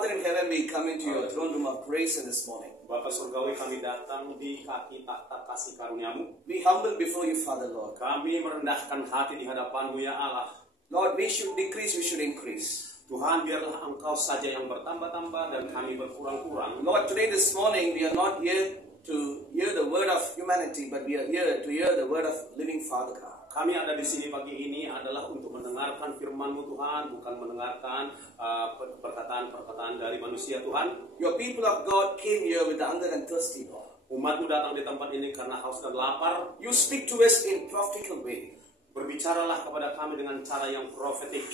Father in heaven, we come into your throne room of grace in this morning. Bapa surgawi, kami datang di kaki takhta kasih karunia-Mu. We humble before you, Father Lord. Kami merendahkan hati di hadapan-Mu, ya Allah. Lord, we should decrease, we should increase. Tuhan, biarlah Engkau saja yang bertambah-tambah dan kami berkurang-kurang. Lord, today, this morning, we are not here to hear the word of humanity, but we are here to hear the word of living Father God. Kami ada di sini pagi ini adalah untuk mendengarkan firman-Mu, Tuhan, bukan mendengarkan perkataan-perkataan dari manusia, Tuhan. Your people of God came here with the hunger and thirsty, Lord. Umat-Mu datang di tempat ini karena haus dan lapar. You speak to us in practical way. Berbicaralah kepada kami dengan cara yang profetik.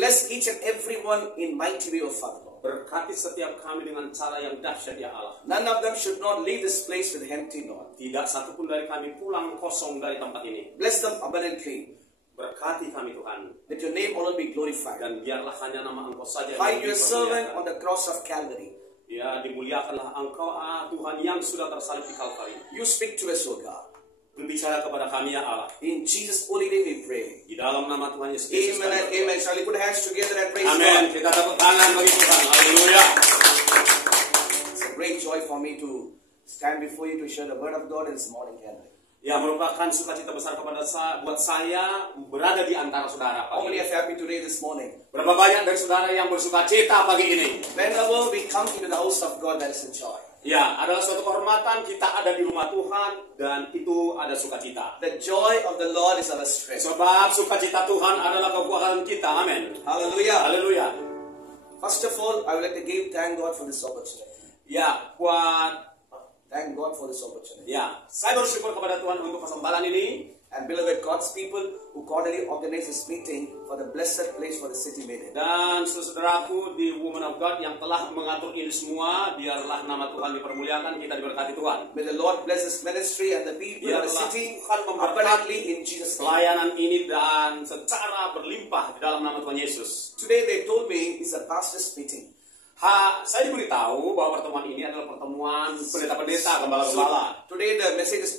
Bless each and every one in mighty way, O Father Lord. Berkati setiap kami dengan cara yang dahsyat, ya Allah. None of them should not leave this place with empty, Lord. Tidak satupun dari kami pulang kosong dari tempat ini. Bless them abundantly. Berkati kami, Tuhan. Let your name alone be glorified. Dan biarlah hanya nama Engkau saja Hide yang your servant dipermuliakan. on the cross of Calvary. Ya, dimuliakanlah Engkau, Tuhan, yang sudah tersalib di Kalvari. You speak to us, O God. Berbicara kepada kami, ya Allah. In Jesus' holy name we pray. Di dalam nama Tuhan Yesus Kristus. Amen and amen. Shall we put hands together and praise Amin. God? Kita tepuk tangan bagi Tuhan. Haleluya. It's a great joy for me to stand before you to share the word of God in this morning, Henry. Ya, merupakan sukacita besar buat saya berada di antara saudara How pagi many ini. are happy today this morning? Berapa banyak dari saudara yang bersukacita pagi ini? Whenever we come into the house of God, there is a joy. Ya, adalah suatu kehormatan kita ada di rumah Tuhan dan itu ada sukacita. The joy of the Lord is our strength. Sebab sukacita Tuhan adalah kekuatan kita. Amin. Hallelujah. Haleluya. First of all, I would like to thank God for this opportunity. Ya, Thank God for this opportunity. Ya, saya bersyukur kepada Tuhan untuk kesempatan ini. And beloved God's people who cordially organize this meeting for the blessed place for the city made it. Dan saudaraku di Woman of God yang telah mengatur ini semua, biarlah nama Tuhan dipermuliakan, kita diberkati Tuhan. May the Lord bless this ministry and the people of the city abundantly in Jesus' name. Pelayanan ini dan secara berlimpah di dalam nama Tuhan Yesus. Today they told me it's a pastor's meeting. Saya diberitahu bahwa pertemuan ini adalah pertemuan pendeta-pendeta, gembala-gembala. Today the message is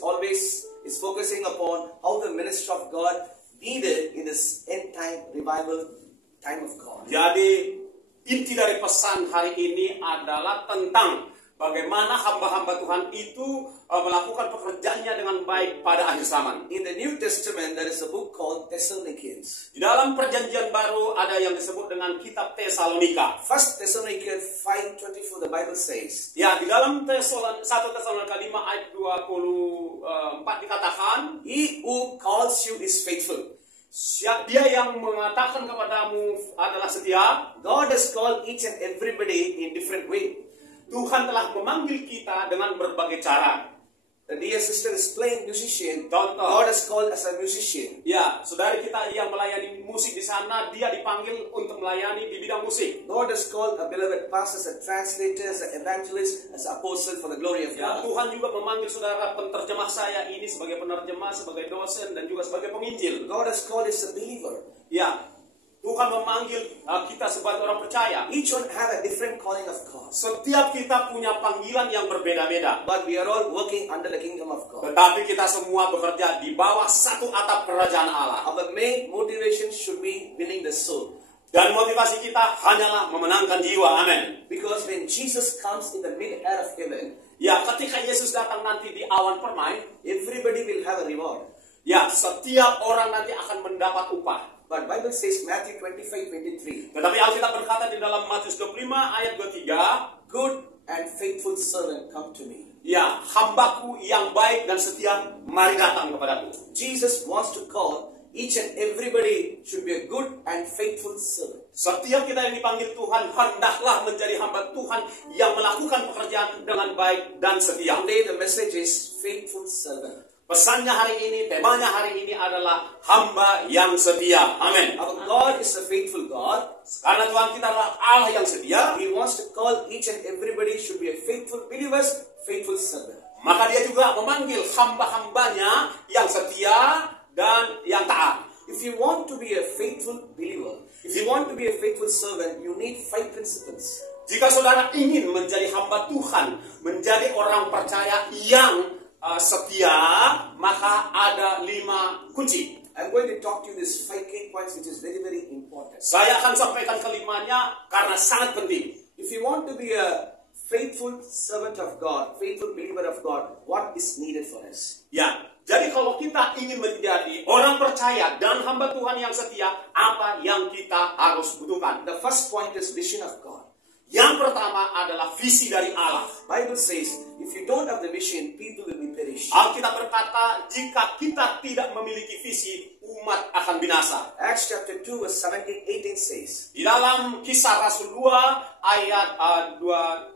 focusing upon how the ministry of God needed in this end time revival time of God. Jadi inti dari pesan hari ini adalah tentang bagaimana hamba-hamba Tuhan itu melakukan pekerjaannya dengan baik pada akhir zaman. In the New Testament there is a book called Thessalonians. Di dalam perjanjian baru ada yang disebut dengan kitab Tesalonika. 1 Thessalonians 5:24 the Bible says. Ya, di dalam 1 Tesalonika 5 ayat 24 dikatakan, He who calls you is faithful. dia yang mengatakan kepadamu adalah setia. God has called each and everybody in different way. Tuhan telah memanggil kita dengan berbagai cara. The dear sister is playing musician. Contoh. God has called as a musician. Ya, saudari kita yang melayani musik di sana, dia dipanggil untuk melayani di bidang musik. God has called a beloved pastor as a translator, as an evangelist, as an apostle for the glory of Ya, God. Tuhan juga memanggil saudara penterjemah saya ini sebagai penerjemah, sebagai dosen, dan juga sebagai penginjil. God has called us a believer. Ya, Tuhan memanggil kita sebagai orang percaya. Each one have a different calling of God. Setiap kita punya panggilan yang berbeda-beda. But we are all working under the kingdom of God. Tetapi kita semua bekerja di bawah satu atap kerajaan Allah. Our main motivation should be winning the soul. Dan motivasi kita hanyalah memenangkan jiwa. Amin. Because when Jesus comes in the mid-air of heaven, Ya, ketika Yesus datang nanti di awan permai, everybody will have a reward. ya, setiap orang nanti akan mendapat upah. But Bible says Matthew 25:23, Tetapi Alkitab berkata di dalam Matius 25 ayat 23, good and faithful servant come to me. ya, hambaku yang baik dan setia, mari datang kepadaku. Jesus wants to call each and everybody should be a good and faithful servant. Setiap kita yang dipanggil Tuhan, hendaklah menjadi hamba Tuhan yang melakukan pekerjaan dengan baik dan setia. Today the message is faithful servant. Pesannya hari ini, temanya hari ini adalah hamba yang setia. Amin. Our God is a faithful God. Karena Tuhan kita adalah Allah yang setia, He wants to call each and everybody should be a faithful believers, faithful servant. maka dia juga memanggil hamba-hambanya yang setia dan yang taat. If you want to be a faithful believer, if you want to be a faithful servant, you need 5 principles. Jika saudara ingin menjadi hamba Tuhan, menjadi orang percaya yang setia, maka ada 5 kunci. I'm going to talk to you these 5 key points which is very, very important. Saya akan sampaikan kelimanya karena sangat penting. If you want to be a faithful servant of God, faithful believer of God, what is needed for us? Ya, jadi kalau kita ingin menjadi orang percaya dan hamba Tuhan yang setia, apa yang kita harus butuhkan? The first point is vision of God. Yang pertama adalah visi dari Allah. Bible says, if you don't have the vision, people will be perished. Alkitab berkata, jika kita tidak memiliki visi, umat akan binasa. Acts chapter 2 verse 17-18 says, Di dalam Kisah Rasul 2 ayat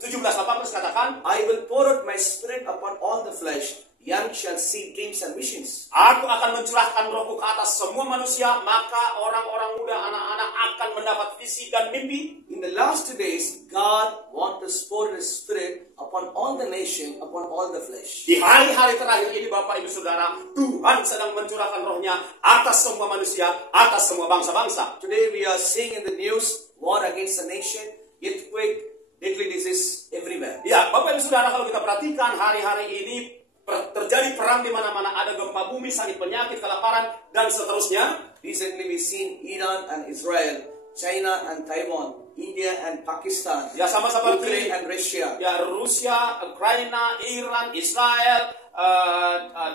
17-18 katakan, I will pour out my spirit upon all the flesh. Young shall see dreams and visions. Aku akan mencurahkan rohku ke atas semua manusia, maka orang-orang muda, anak-anak akan mendapat visi dan mimpi. In the last days, God wants to pour His Spirit upon all the nation, upon all the flesh. Di hari-hari terakhir ini, Bapak Ibu Saudara, Tuhan sedang mencurahkan rohnya atas semua manusia, atas semua bangsa-bangsa. Today we are seeing in the news, war against the nation, earthquake, deadly disease everywhere. Ya, Bapak Ibu Saudara, kalau kita perhatikan hari-hari ini, terjadi perang di mana-mana, ada gempa bumi, sakit penyakit, kelaparan, dan seterusnya. Recently we seen Iran and Israel, China and Taiwan, India and Pakistan, Ya, sama Ukraine seperti and Russia. ya Rusia, Ukraina, Iran, Israel,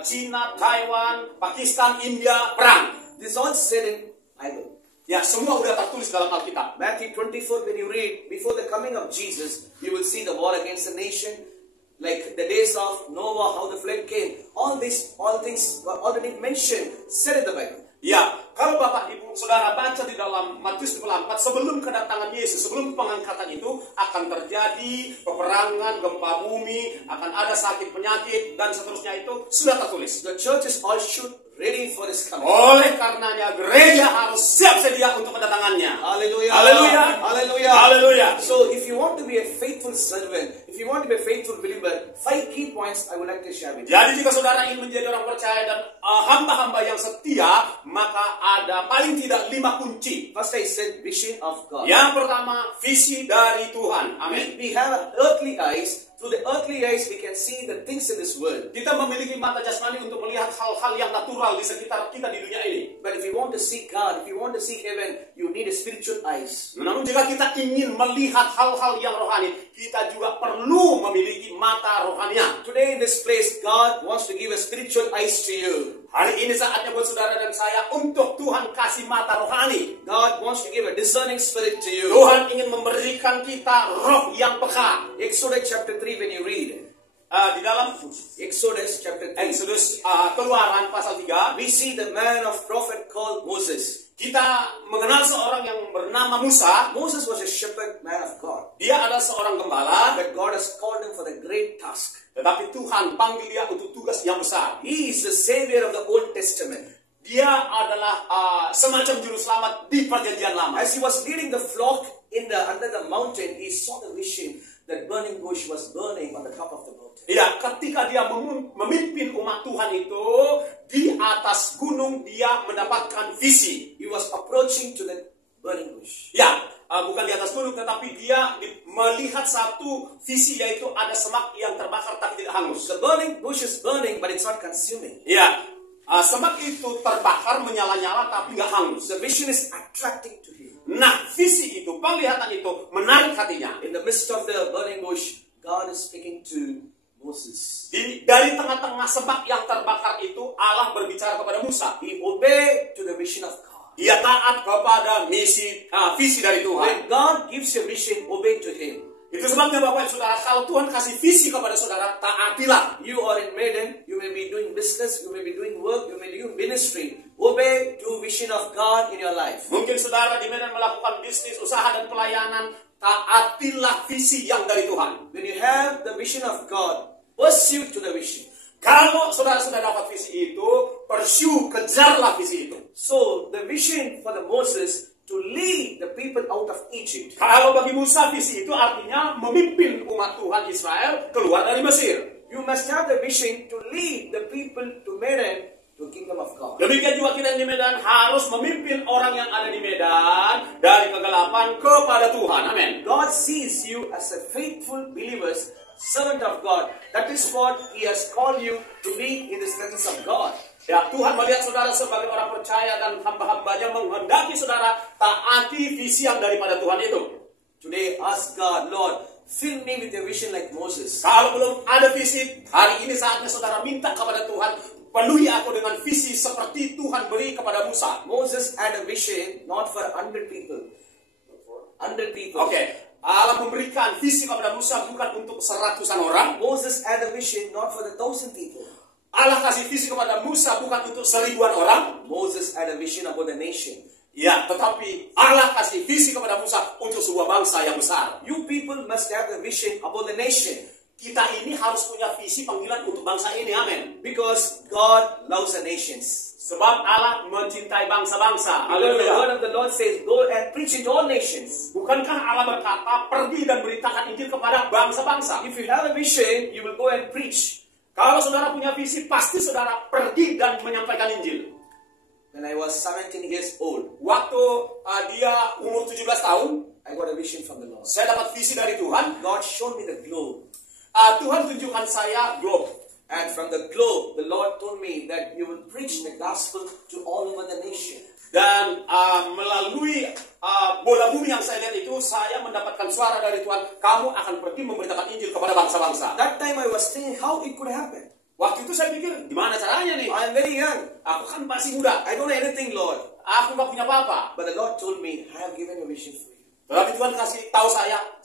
China, Taiwan, Pakistan, India, perang. This all said in Bible. Ya, semua udah tertulis dalam Alkitab. Matthew 24, when you read, before the coming of Jesus, you will see the war against the nation, like the days of Noah, how the flood came. All things were already mentioned, said in the Bible. Ya, kalau Bapak Ibu Saudara baca di dalam Matius 24, sebelum kedatangan Yesus, sebelum pengangkatan itu, akan terjadi peperangan, gempa bumi, akan ada sakit penyakit, dan seterusnya itu sudah tertulis. The churches all should ready for His coming. Oleh karenanya, gereja harus siap sedia untuk kedatangannya. Hallelujah. Hallelujah. Hallelujah. Hallelujah. So if you want to be a faithful servant, if you want to be a faithful believer, 5 key points I would like to share with you. Jadi jika saudara ingin menjadi orang percaya dan hamba-hamba yang setia, maka ada paling tidak 5 kunci. First I said vision of God. Yang pertama, visi dari Tuhan. Amin. We have earthly eyes. Through the earthly eyes, we can see the things in this world. Kita memiliki mata jasmani untuk melihat hal-hal yang natural di sekitar kita di dunia ini. But if you want to see God, if you want to see heaven, you need a spiritual eyes. Namun jika kita ingin melihat hal-hal yang rohani, kita juga perlu memiliki mata rohaninya. Today in this place, God wants to give a spiritual eyes to you. Hari ini saatnya buat saudara dan saya untuk Tuhan kasih mata rohani. God wants to give a discerning spirit to you. Tuhan ingin memberikan kita roh yang peka. Exodus chapter 3 when you read. Di dalam Exodus chapter 3. Exodus Keluaran pasal 3, We see the man of prophet called Moses. kita mengenal seorang yang bernama Musa. Moses was a shepherd man of God. Dia adalah seorang gembala, But God has called him for the great task. tetapi Tuhan panggil dia untuk tugas yang besar. He is the savior of the Old Testament. Dia adalah semacam juru selamat di perjanjian lama. As he was leading the flock under the mountain, he saw the vision that burning bush was burning on the top of the mountain. Ya, ketika dia memimpin umat Tuhan itu di atas gunung, dia mendapatkan visi. He was approaching to the burning bush. Ya, bukan di atas gunung, tetapi dia melihat satu visi, yaitu ada semak yang terbakar tapi tidak hangus. The burning bush is burning, but it's not consuming. Ya, semak itu terbakar, menyala-nyala tapi nggak hangus. The vision is attracting to him. Nah, visi itu, penglihatan itu menarik hatinya. In the midst of the burning bush, God is speaking to Moses. Dari tengah-tengah semak yang terbakar itu, Allah berbicara kepada Musa. He obeyed to the vision of God. Dia taat kepada visi dari Tuhan. When God gives you a vision, obey to Him. Itu sebabnya Bapak Ibu Saudara, kalau Tuhan kasih visi kepada saudara, taatilah. You are in Maiden, you may be doing business, you may be doing work, you may be doing ministry. Obey to vision of God in your life. Mungkin saudara di Medan melakukan bisnis, usaha dan pelayanan, taatilah visi yang dari Tuhan. When you have the vision of God, pursue to the vision. Kalau saudara-saudara dapat visi itu, kejarlah visi itu. So the vision for the Moses to lead the people out of Egypt. Kalau bagi Musa, visi itu artinya memimpin umat Tuhan Israel keluar dari Mesir. You must have the vision to lead the people to Medan, to kingdom of God. Demikian juga kita di Medan harus memimpin orang yang ada di Medan dari kegelapan kepada Tuhan. Amin. God sees you as a faithful believers, servant of God. That is what He has called you to be in the presence of God. Ya, Tuhan melihat saudara sebagai orang percaya dan hamba-hambanya menghendaki saudara taati visi yang daripada Tuhan itu. Today, ask God, Lord, fill me with your vision like Moses. Kalau belum ada visi, hari ini saatnya saudara minta kepada Tuhan, penuhi aku dengan visi seperti Tuhan beri kepada Musa. Moses had a vision not for 100 people. 100 people. Oke, Allah memberikan visi kepada Musa bukan untuk seratusan orang. Moses had a vision not for the 1,000 people. Allah kasih visi kepada Musa bukan untuk seribuan orang. Moses had a vision about the nation. Ya, tetapi Allah kasih visi kepada Musa untuk sebuah bangsa yang besar. You people must have a vision about the nation. Kita ini harus punya visi panggilan untuk bangsa ini, amin. Because God loves the nations. Sebab Allah mencintai bangsa-bangsa. Because the Haleluya. word of the Lord says, go and preach into all nations. Bukankah Allah berkata, pergi dan beritakan Injil kepada bangsa-bangsa? If you have a vision, you will go and preach. Kalau saudara punya visi, pasti saudara pergi dan menyampaikan Injil. When I was 17 years old, Waktu dia umur 17 tahun, I got a vision from the Lord. saya dapat visi dari Tuhan. God showed me the globe. Tuhan tunjukkan saya globe. And from the globe, the Lord told me that you will preach the gospel to all over the nation. Dan melalui bola bumi yang saya lihat itu, saya mendapatkan suara dari Tuhan. Kamu akan pergi memberitakan Injil kepada bangsa-bangsa. That time I was thinking how it could happen. Waktu itu saya pikir, gimana caranya nih? I am very young. Aku kan masih muda. I don't know anything, Lord. Aku nggak punya apa-apa. But the Lord told me, I have given a vision for you. Tetapi Tuhan kasih tahu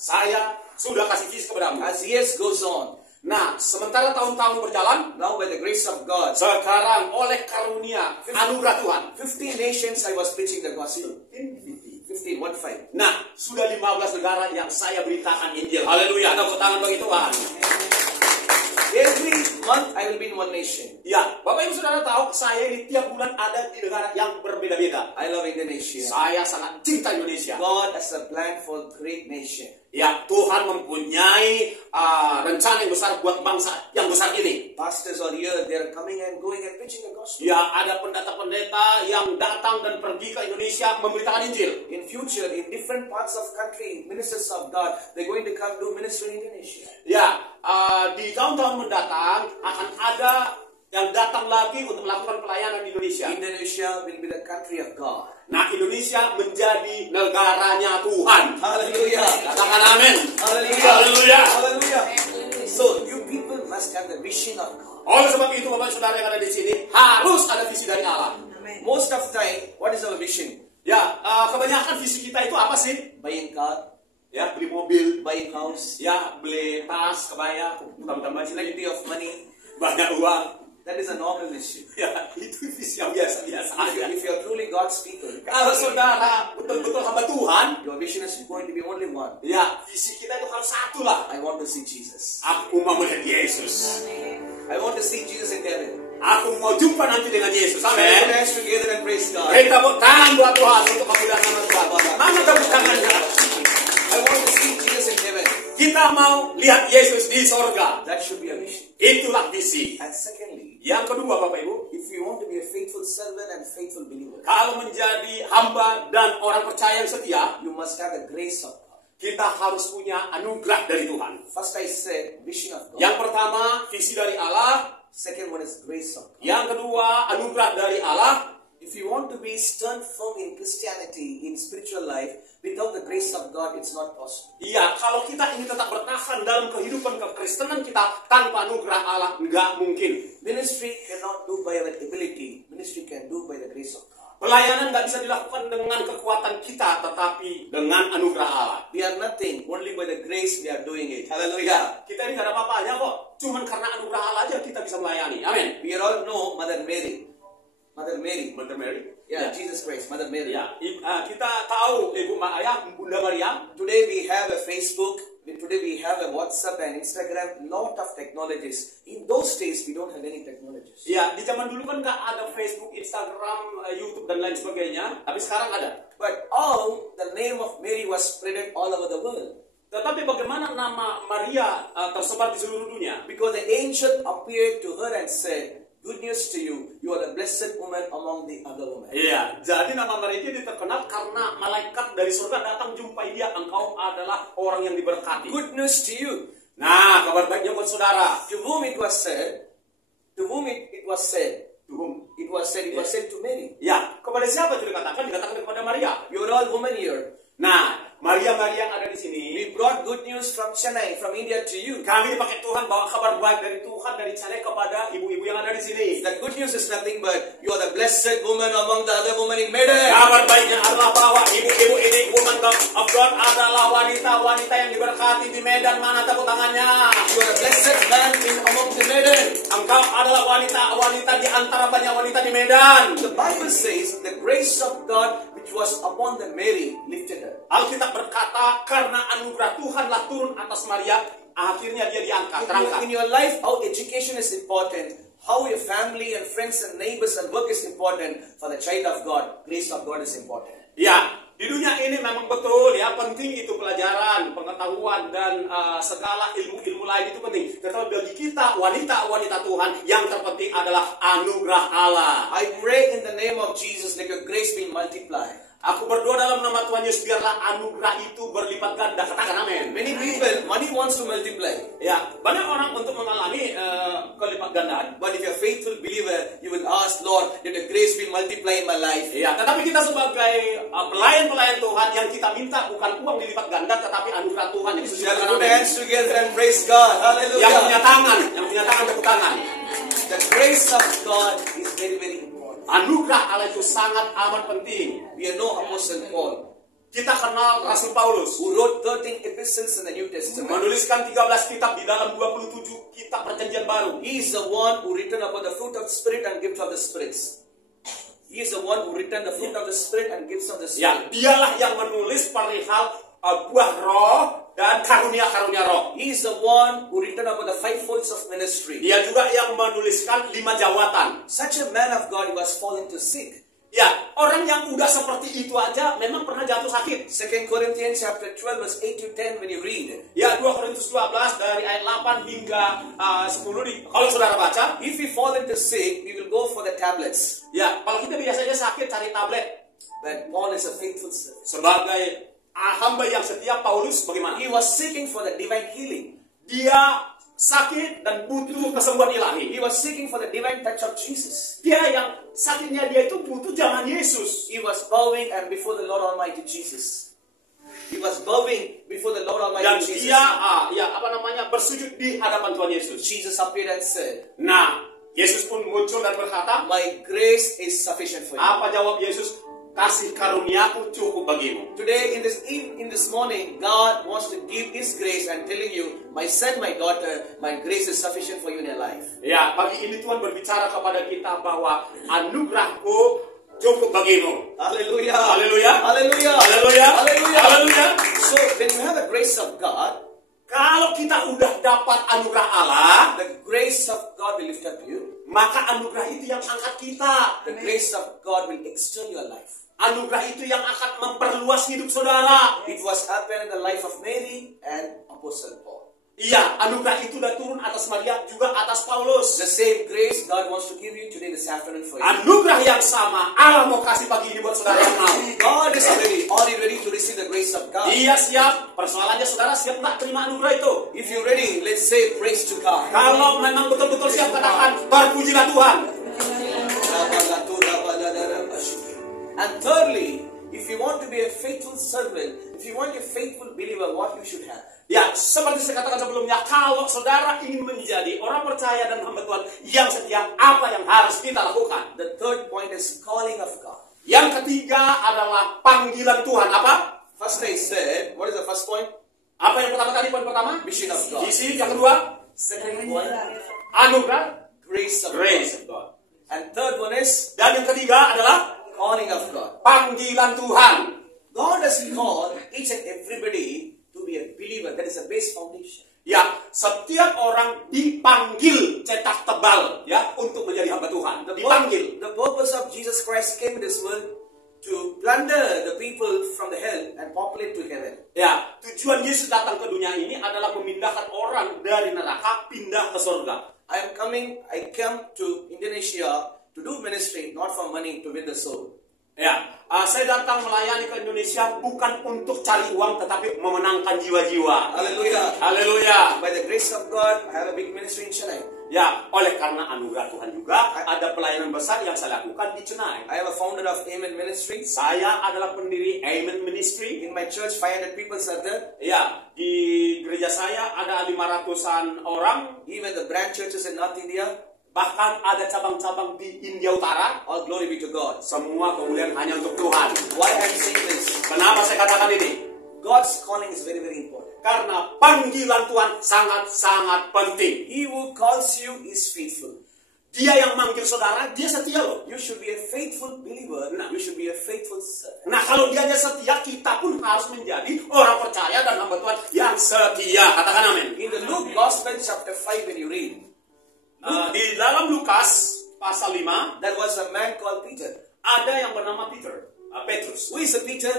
saya sudah kasih visi kepadamu. As years goes on, Nah, sementara tahun-tahun berjalan, now by the grace of God, sekarang oleh karunia anugerah Tuhan, 15 nations I was preaching the gospel. 15, 1-5. nah, sudah 15 negara yang saya beritakan Injil. Haleluya, tepuk tangan bagi Tuhan. Every month I will be in one nation. Ya, Bapak Ibu Saudara tahu, saya ini tiap bulan ada di negara yang berbeda-beda. I love Indonesia. Saya sangat cinta Indonesia. God has a plan for great nation. Ya, Tuhan mempunyai rencana yang besar buat bangsa yang besar ini. Pastors are here, they are coming and going and preaching the gospel. Ya, ada pendeta-pendeta yang datang dan pergi ke Indonesia memberitakan Injil. In future, in different parts of country, ministers of God, they're going to come do ministry in Indonesia. Ya, di tahun-tahun mendatang akan ada yang datang lagi untuk melakukan pelayanan di Indonesia. Indonesia will be the country of God. Nah, Indonesia menjadi negaranya Tuhan. Hallelujah. Katakan amin. Hallelujah. Haleluya. Hallelujah. So, you people must have the vision of God. Oleh sebab itu, Bapak Saudara yang ada di sini, harus ada visi dari Allah. Most of the time, what is our vision? Ya, kebanyakan visi kita itu apa sih? Buying car, Ya, beli mobil, buying house, ya, beli tas, kebaya, tambah-tambah plenty of money. banyak uang. That is a normal vision. Ya, itu visi yang biasa-biasa aja. If you are truly God's people, Kalau saudara betul-betul hamba Tuhan, your vision is going to be only one. ya, visi kita itu harus satu lah. I want to see Jesus. Aku mau melihat Yesus. I want to see Jesus in heaven. Aku mau jumpa nanti dengan Yesus. Put Amin. hands together and praise God. Kita tepuk tangan buat Tuhan untuk kemuliaan nama Tuhan. Mana tepuk tangannya? I want to see Jesus in heaven. Kita mau lihat Yesus di sorga. That should be a vision. Itulah visi. And secondly, Yang kedua, Bapak Ibu, if you want to be a faithful servant and faithful believer, kalau menjadi hamba dan orang percaya yang setia, you must have the grace of God. kita harus punya anugerah dari Tuhan. First I said vision of God. Yang pertama, visi dari Allah. Second one is grace of God. Yang kedua, anugerah dari Allah. If you want to be stern firm in Christianity, in spiritual life, without the grace of God, it's not possible. Iya, kalau kita ingin tetap bertahan dalam kehidupan kekristenan kita tanpa anugerah Allah, nggak mungkin. Ministry cannot do by our ability. Ministry can do by the grace of God. Pelayanan nggak bisa dilakukan dengan kekuatan kita, tetapi dengan anugerah Allah. We are nothing. Only by the grace we are doing it. Hallelujah. Kita ini nggak ada apa-apanya kok. Cuman karena anugerah Allah aja kita bisa melayani. Amin. We all know Mother Mary. Mother Mary. Mother Mary. Yeah, Jesus Christ. Mother Mary. Ya, kita tahu Ibu Ayah Bunda Maryam. Today we have a Facebook. Today we have a WhatsApp and Instagram. Lot of technologies. In those days we don't have any technologies. Ya, di zaman dulu kan nggak ada Facebook, Instagram, YouTube dan lain sebagainya. Tapi sekarang ada. But all the name of Mary was spreaded all over the world. Tetapi bagaimana nama Maria tersebar di seluruh dunia? Because the angel appeared to her and said, "Good news to you. You are the blessed woman among the other women." Iya, jadi nama Maria itu terkenal karena malaikat dari surga datang jumpai dia. Engkau adalah orang yang diberkati. Good news to you. Nah, kabar baiknya buat saudara. To whom it was said, to whom it was said, it was said to Mary. Ya, kepada siapa itu dikatakan? Dikatakan kepada Maria. You are all women here. Nah, Maria-Maria yang ada di sini, We brought good news from Chennai, from India to you. kami dipakai Tuhan bawa kabar baik dari Tuhan dari Chennai kepada ibu-ibu yang ada di sini. The good news is nothing but you are the blessed woman among the other women in Medan. Kabar baiknya adalah bahwa ibu-ibu ini, woman of God, adalah wanita-wanita yang diberkati di Medan. Mana tepuk tangannya? You are a blessed man among the Medan. Engkau adalah wanita-wanita di antara banyak wanita di Medan. The Bible says the grace of God which was upon the Mary lifted her. Alkitab berkata, karena anugerah Tuhanlah turun atas Maria, akhirnya dia diangkat, terangkat. In your life, how education is important, how your family and friends and neighbors and work is important. For the child of God, grace of God is important. Ya, di dunia ini memang betul ya, penting itu pelajaran, pengetahuan, dan segala ilmu-ilmu lain itu penting. Tetapi bagi kita, wanita-wanita Tuhan, yang terpenting adalah anugerah Allah. I pray in the name of Jesus, let your grace be multiplied. Aku berdoa dalam nama Tuhan Yesus, biarlah anugerah itu berlipat ganda. Katakan amin. Many people, money wants to multiply. Ya, banyak orang untuk mengalami kelipat gandaan. But if you're a faithful believer, you will ask, Lord, let the grace be multiplied in my life. Ya, tetapi kita sebagai pelayan-pelayan Tuhan, yang kita minta bukan uang dilipat ganda, tetapi anugerah Tuhan yang Shall we put hands together and praise God? Yang punya Hallelujah. tangan tepuk tangan. The grace of God is very, very important. Anugerah Allah itu sangat amat penting. We know Apostle Paul, Kita kenal Rasul Paulus, who wrote 13 epistles in the New Testament. menuliskan 13 kitab di dalam 27 kitab perjanjian baru. He is the one who written about the fruit of the Spirit and gifts of the spirits. He is the one who written the fruit of the Spirit and gifts of the Ya, Spirit. dialah yang menulis perihal buah roh dan karunia-karunia roh. He is the one who written about the five folds of ministry. Dia juga yang menuliskan 5 jawatan. Such a man of God who has fallen to sick. Ya, orang yang udah seperti itu aja memang pernah jatuh sakit. 2 Corinthians chapter 12 verse 8 to 10 when you read. Ya, 2 Korintus 12 dari ayat 8 hingga 10 kalau saudara baca. If we fall into sick, we will go for the tablets. Ya, kalau kita biasanya sakit cari tablet. But Paul is a faithful servant. Sebagai hamba yang setia, Paulus bagaimana? He was seeking for the divine healing. Dia sakit dan butuh kesembuhan ilahi. He was seeking for the divine touch of Jesus. Dia yang sakitnya dia itu butuh jangan Yesus. He was bowing and before the Lord Almighty Jesus. He was bowing before the Lord Dan Almighty Jesus. dia bersujud di hadapan Tuhan Yesus. Jesus appeared and said, Nah, Yesus pun muncul dan berkata, my grace is sufficient for you. apa jawab Yesus? Kasih karuniaku cukup bagimu. Today, in this morning, God wants to give His grace and telling you, my son, my daughter, my grace is sufficient for you in your life. Ya, pagi ini Tuhan berbicara kepada kita bahwa anugerahku cukup bagimu. Hallelujah. Haleluya. Hallelujah. Haleluya. Hallelujah. Haleluya. So, when you have the grace of God, Kalau kita udah dapat anugerah Allah, the grace of God will lift up you. maka anugerah itu yang angkat kita. The grace of God will extend your life. Anugerah itu yang akan memperluas hidup saudara. It was happened in the life of Mary and Apostle Paul. Iya, anugerah itu udah turun atas Maria, juga atas Paulus. The same grace God wants to give you today, this afternoon for you. Anugerah yang sama Allah mau kasih pagi ini buat saudara yang mau. God is ready. Are you ready to receive the grace of God? Dia siap. Persoalannya saudara siap nggak terima anugerah itu? If you're ready, let's say praise to God. Kalau memang betul-betul siap, katakan terpujilah Tuhan. And thirdly, if you want to be a faithful servant, if you want a faithful believer, what you should have? Ya, seperti saya katakan sebelumnya, kalau saudara ingin menjadi orang percaya dan hamba Tuhan yang setia, apa yang harus kita lakukan? The third point is calling of God. Yang ketiga adalah panggilan Tuhan. Apa? First I said, what is the first point? Apa yang pertama tadi, poin pertama? Mission of God. Misi. Yang kedua, Second one, anugerah, grace of grace of God. God. And third one is Dan yang ketiga adalah calling of God. panggilan Tuhan. God has called each and everybody to be a believer. That is a base foundation. Ya, setiap orang dipanggil cetak tebal ya untuk menjadi hamba Tuhan. Dipanggil. The purpose of Jesus Christ came in this world to plunder the people from the hell and populate to heaven. Ya, tujuan Yesus datang ke dunia ini adalah memindahkan orang dari neraka pindah ke surga. I come to Indonesia to do ministry, not for money, to win the soul. Ya, saya datang melayani ke Indonesia bukan untuk cari uang, tetapi memenangkan jiwa-jiwa. Hallelujah. Haleluya. By the grace of God, I have a big ministry in Chennai. Ya, oleh karena anugerah Tuhan juga ada pelayanan besar yang saya lakukan di Chennai. I am a founder of Amen Ministry. Saya adalah pendiri Amen Ministry. In my church, 500 people are there. Ya, di gereja saya ada 500-an orang. Even the branch churches in North India. Bahkan ada cabang-cabang di India Utara. All glory be to God. Semua kemuliaan hanya untuk Tuhan. Why I'm saying this? Kenapa saya katakan ini? God's calling is very, very important. Karena panggilan Tuhan sangat-sangat penting. He who calls you is faithful. Dia yang manggil saudara, dia setia loh. You should be a faithful believer. You should be a faithful servant. Nah, kalau dia setia, kita pun harus menjadi orang percaya dan hamba Tuhan yang setia. Katakan amin. In the Luke Gospel chapter 5 when you read, di dalam Lukas pasal 5, there was a man called Peter. Ada yang bernama Petrus. Who is a Peter?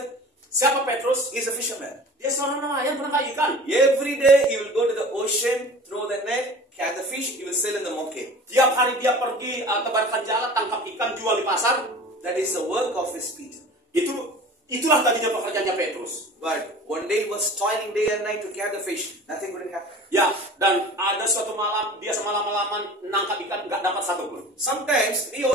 Siapa Petrus? He's a fisherman. Dia seorang nelayan penangkap ikan. Every day he will go to the ocean, throw the net, catch the fish, he will sell in the market. Tiap hari dia pergi tebarkan jala, tangkap ikan, jual di pasar. That is the work of his Peter. Itulah tadinya pekerjaannya Petrus. But one day he was toiling day and night to catch the fish. Nothing would happen. Ya, dan ada suatu malam dia semalam-malaman nangkap ikan nggak dapat satu pun. Sometimes we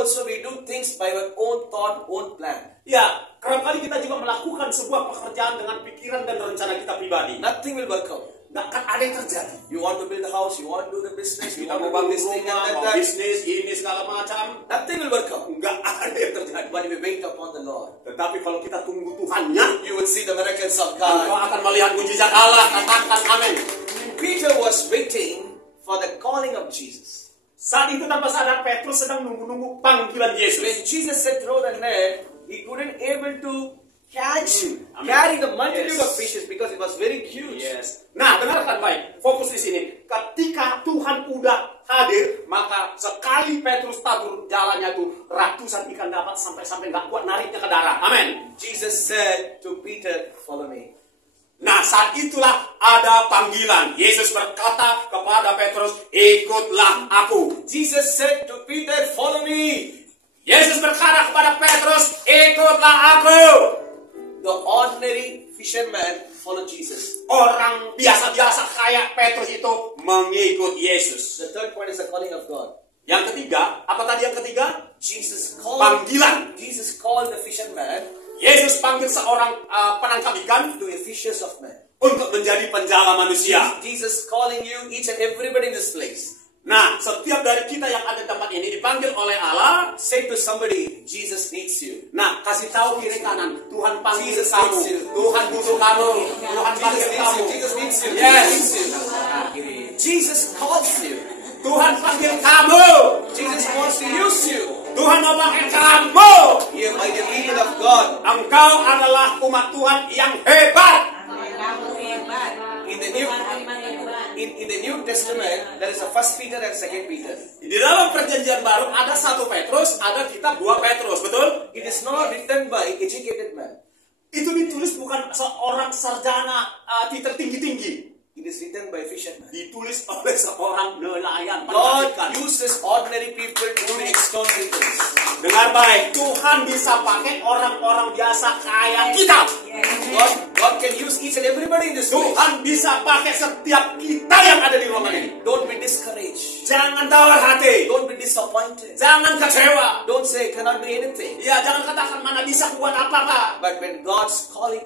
do things by our own thought, own plan. Ya, kerap kali kita juga melakukan sebuah pekerjaan dengan pikiran dan rencana kita pribadi. Nothing will work out. Nggak akan ada yang terjadi. You want to build a house, you want to do the business, you Kita want to mau do bangun this thing rumah, and mau that. bisnis, ini segala macam. Nothing will work out. Nggak ada yang terjadi. But if we wait upon the Lord, Tetapi kalau kita tunggu Tuhannya, you will see the miracles of engkau God. akan melihat mujizat Allah. Katakan amin. Peter was waiting for the calling of Jesus. Saat itu tanpa sadar Petrus sedang nunggu-nunggu panggilan Yesus. When Jesus said throw the net, he couldn't able to carry the multitude of fishes because it was very huge. Yes. Nah, dengarkan baik. Fokus di sini. Ketika Tuhan udah hadir, maka sekali Petrus tabur jalannya itu ratusan ikan dapat sampai nggak kuat nariknya ke darat. Amin. Jesus said to Peter, follow me. Nah, saat itulah ada panggilan. Yesus berkata kepada Petrus, ikutlah aku. Jesus said to Peter, follow me. Yesus berkata kepada Petrus, ikutlah aku. The ordinary fisherman followed Jesus. Orang biasa-biasa kayak Petrus itu mengikut Yesus. The third point is the calling of God. Yang ketiga, apa tadi yang ketiga? Jesus called. Panggilan. Jesus called the fisherman Yesus panggil seorang penangkap ikan to be fishers of men. untuk menjadi penjala manusia. Jesus calling you, each and everybody in this place. Nah, setiap dari kita yang ada di tempat ini dipanggil oleh Allah. Say to somebody, Jesus needs you. Nah, kasih tahu kiri kanan, Tuhan panggil Jesus kamu. needs you. Tuhan butuh kamu. Tuhan Jesus panggil needs kamu. you. Jesus needs you. Yes. Jesus needs you. Jesus calls you. Tuhan panggil kamu. Jesus wants to use you. Tuhan mau pakai kamu. You are the people of God. Engkau adalah umat Tuhan yang hebat. In the New Testament, there is a First Peter and Second Peter. Di dalam perjanjian baru ada 1 Petrus, ada kitab 2 Petrus, betul? It is not written by educated man. Itu ditulis bukan seorang sarjana titel tinggi-tinggi. It is written by fishermen. Ditulis oleh seorang nelayan. God penangkap ikan. uses ordinary people to do extraordinary things. Dengar baik, Tuhan bisa pakai orang-orang biasa kayak kita. God can use each and everybody in this place. Tuhan bisa pakai setiap kita yang ada di ruangan ini. Don't be discouraged. Jangan tawar hati. Don't be disappointed. Jangan kecewa. Don't say cannot do anything. Ya, jangan katakan mana bisa buat apa-apa. But when God's calling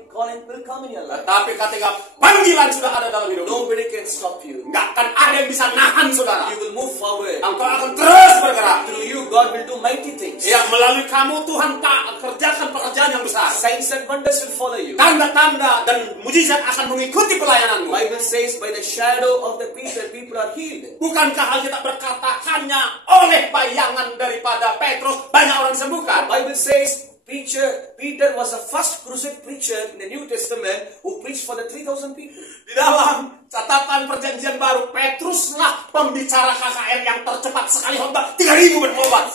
will come in your life, Tapi ketika panggilan sudah ada dalam hidup, nobody can stop you. nggak akan ada yang bisa nahan saudara. You will move forward. Engkau akan terus bergerak. Through you, God will do mighty things. Ya, melalui kamu Tuhan kerjakan pekerjaan yang besar. Signs and wonders will follow you. Tanda-tanda dan mujizat akan mengikuti pelayananmu. Bible says, by the shadow of the Peter, people are healed. Bukankah Alkitab berkata hanya oleh bayangan daripada Petrus banyak orang disembuhkan? Bible says, Peter was the first crusade preacher in the New Testament who preached for the 3,000 people. Di dalam catatan perjanjian baru, Petruslah pembicara KKR yang tercepat sekali khotbah 3.000 bertobat.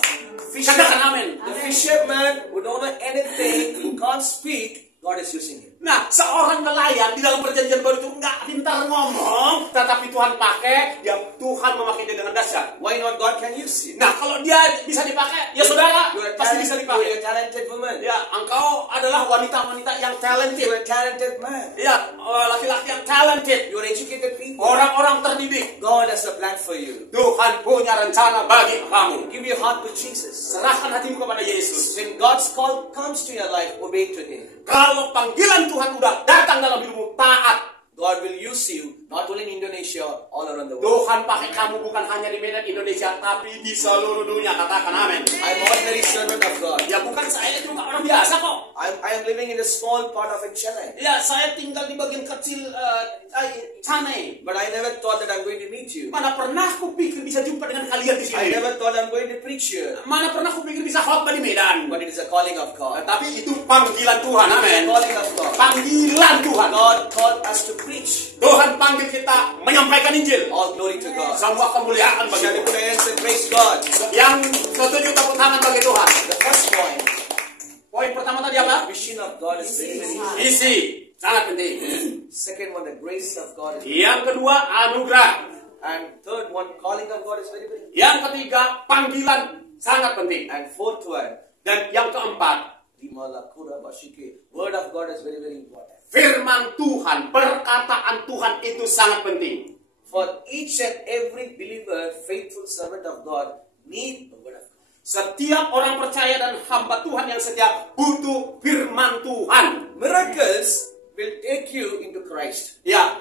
Katakan amin. The fisherman who don't know anything, who can't speak, God is using him. Nah, seorang nelayan di dalam perjanjian baru itu nggak pintar ngomong, tetapi Tuhan pakai, Tuhan memakai dia dengan dahsyat. Why not God can use you? Nah, kalau dia bisa dipakai, ya saudara, You are pasti bisa dipakai. a talented woman. Ya, engkau adalah wanita-wanita yang talented. You are a talented man. Ya, laki-laki yang talented. terpelantit, You are educated people. orang-orang terdidik. God has a plan for you. Tuhan punya rencana bagi kamu. Give your heart to Jesus. Serahkan hatimu kepada Yesus. When God's call comes to your life, obey to Him. Kalau panggilan Tuhan udah datang dalam hidupmu, taat. God will use you not only in Indonesia, all around the world. Tuhan pakai kamu bukan hanya di Medan Indonesia, tapi di seluruh dunia. Katakan amin. I'm ordinary servant of God. Ya bukan saya juga orang biasa kok. I am living in a small part of Chennai. Ya saya tinggal di bagian kecil Chennai. But I never thought that I'm going to meet you. Mana pernah aku pikir bisa jumpa dengan kalian di I sini. never thought I'm going to preach here. Mana pernah aku pikir bisa khotbah di Medan. But it is a calling of God. Tapi itu panggilan Tuhan, amin. Calling of God. Panggilan Tuhan. God called us to preach. Tuhan panggil kita menyampaikan Injil. All glory to God. Semua kemuliaan bagi Shall we put Tuhan. our hands and praise God? Yang setuju tepuk tangan bagi Tuhan. The first point, Poin pertama tadi apa? vision of God is very, very important. Isi, sangat penting. Second one, the grace of God is. Yang kedua, anugerah. And third one, calling of God is very, very. Yang ketiga, panggilan sangat penting. And fourth one, Dan yang keempat, word of God is very, very important. firman Tuhan, perkataan Tuhan itu sangat penting. For each and every believer, faithful servant of God, need the word of God. Setiap orang percaya dan hamba Tuhan yang setia butuh firman Tuhan. Miracles will take you into Christ. Ya,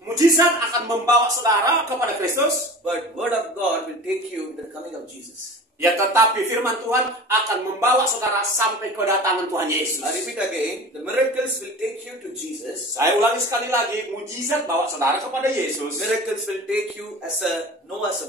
mujizat akan membawa saudara kepada Kristus. But word of God will take you into the coming of Jesus. Ya, tetapi firman Tuhan akan membawa saudara sampai kedatangan Tuhan Yesus. I repeat again, the miracles will take you to Jesus. Saya ulangi sekali lagi, mujizat bawa saudara kepada Yesus. Miracles will take you as a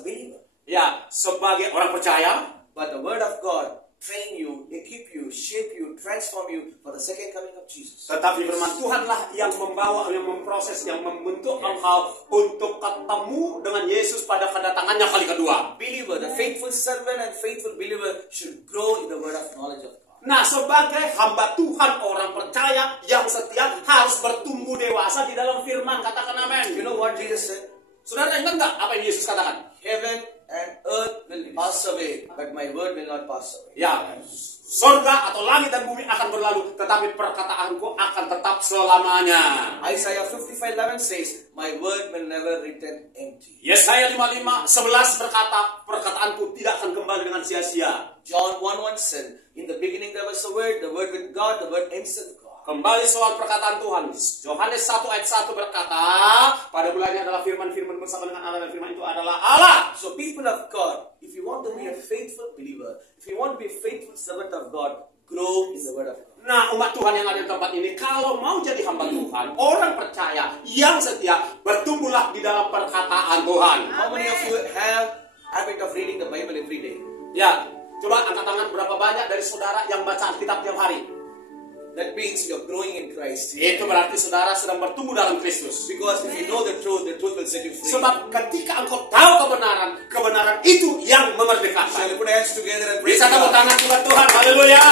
believer. Ya, sebagai orang percaya. But the word of God train you, equip you, shape you, transform you for the second coming of Jesus. Tetapi firman Tuhanlah yang membawa, yang memproses, yang membentuk engkau untuk ketemu dengan Yesus pada kedatangannya kali kedua. Believer, the faithful servant and faithful believer should grow in the word of knowledge of God. Nah, sebagai hamba Tuhan, orang percaya yang setia harus bertumbuh dewasa di dalam firman. Katakan amin. You know what Jesus said? Saudara ingat nggak apa yang Yesus katakan? Heaven and earth will pass away, but my word will not pass away. Ya, surga atau langit dan bumi akan berlalu, tetapi perkataanku akan tetap selamanya. Isaiah 55:11 says, my word will never return empty. Yesaya 55:11 berkata, perkataanku tidak akan kembali dengan sia-sia. John 1:1 said, in the beginning there was a word with God, the word himself God. Kembali soal perkataan Tuhan. Yohanes 1 ayat 1 berkata, pada mulanya adalah firman bersama dengan Allah dan firman itu adalah Allah. So people of God, if you want to be a faithful believer, if you want to be a faithful servant of God, grow in the word of God. Nah, umat Tuhan yang ada di tempat ini, kalau mau jadi hamba Tuhan, orang percaya yang setia, bertumbuhlah di dalam perkataan Tuhan. How many of you have habit of reading the Bible every day? Ya, coba angkat tangan berapa banyak dari saudara yang baca Alkitab tiap hari. That means you're growing in Christ. Itu berarti saudara sedang bertumbuh dalam Kristus. Because if you know the truth will set you free. Sebab ketika engkau tahu kebenaran, kebenaran itu yang memerdekakan. Shall we put our hands together and praise Bisa tepuk God? tangan buat Tuhan, haleluya.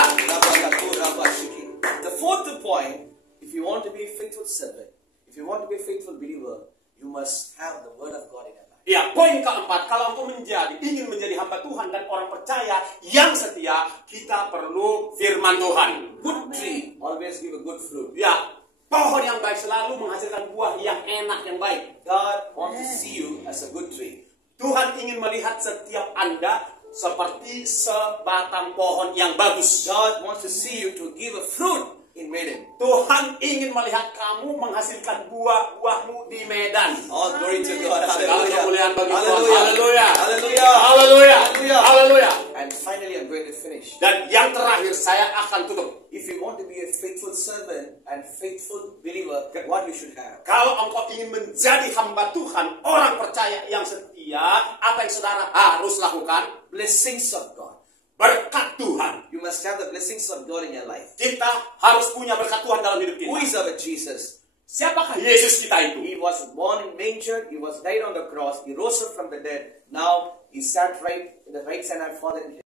The fourth point, if you want to be a faithful servant, if you want to be a faithful believer, you must have the word of God in your life. Ya, poin keempat, kalau engkau ingin menjadi hamba Tuhan dan orang percaya yang setia, kita perlu firman Tuhan. Good tree always give a good fruit. Ya, pohon yang baik selalu menghasilkan buah yang enak, yang baik. God wants to see you as a good tree. Tuhan ingin melihat setiap Anda seperti sebatang pohon yang bagus. God wants to see you to give a fruit in Medan. Tuhan ingin melihat kamu menghasilkan buah-buahmu di Medan. All glory to God. Segala kemuliaan bagi Tuhan. Hallelujah. Haleluya. Hallelujah. Haleluya. Hallelujah. Haleluya. And finally, I'm going to finish. Dan yang terakhir saya akan tutup. If you want to be a faithful servant and faithful believer, what you should have? Kalau engkau ingin menjadi hamba Tuhan, orang percaya yang setia, apa yang saudara harus lakukan? Blessings of God. Berkat Tuhan. You must have the blessings of God in your life. Kita harus punya berkat Tuhan dalam hidup Who kita. is our Jesus? Siapakah Yesus kita itu? He was born in manger. He was died on the cross. He rose up from the dead. Now he sat right in the right hand of Father.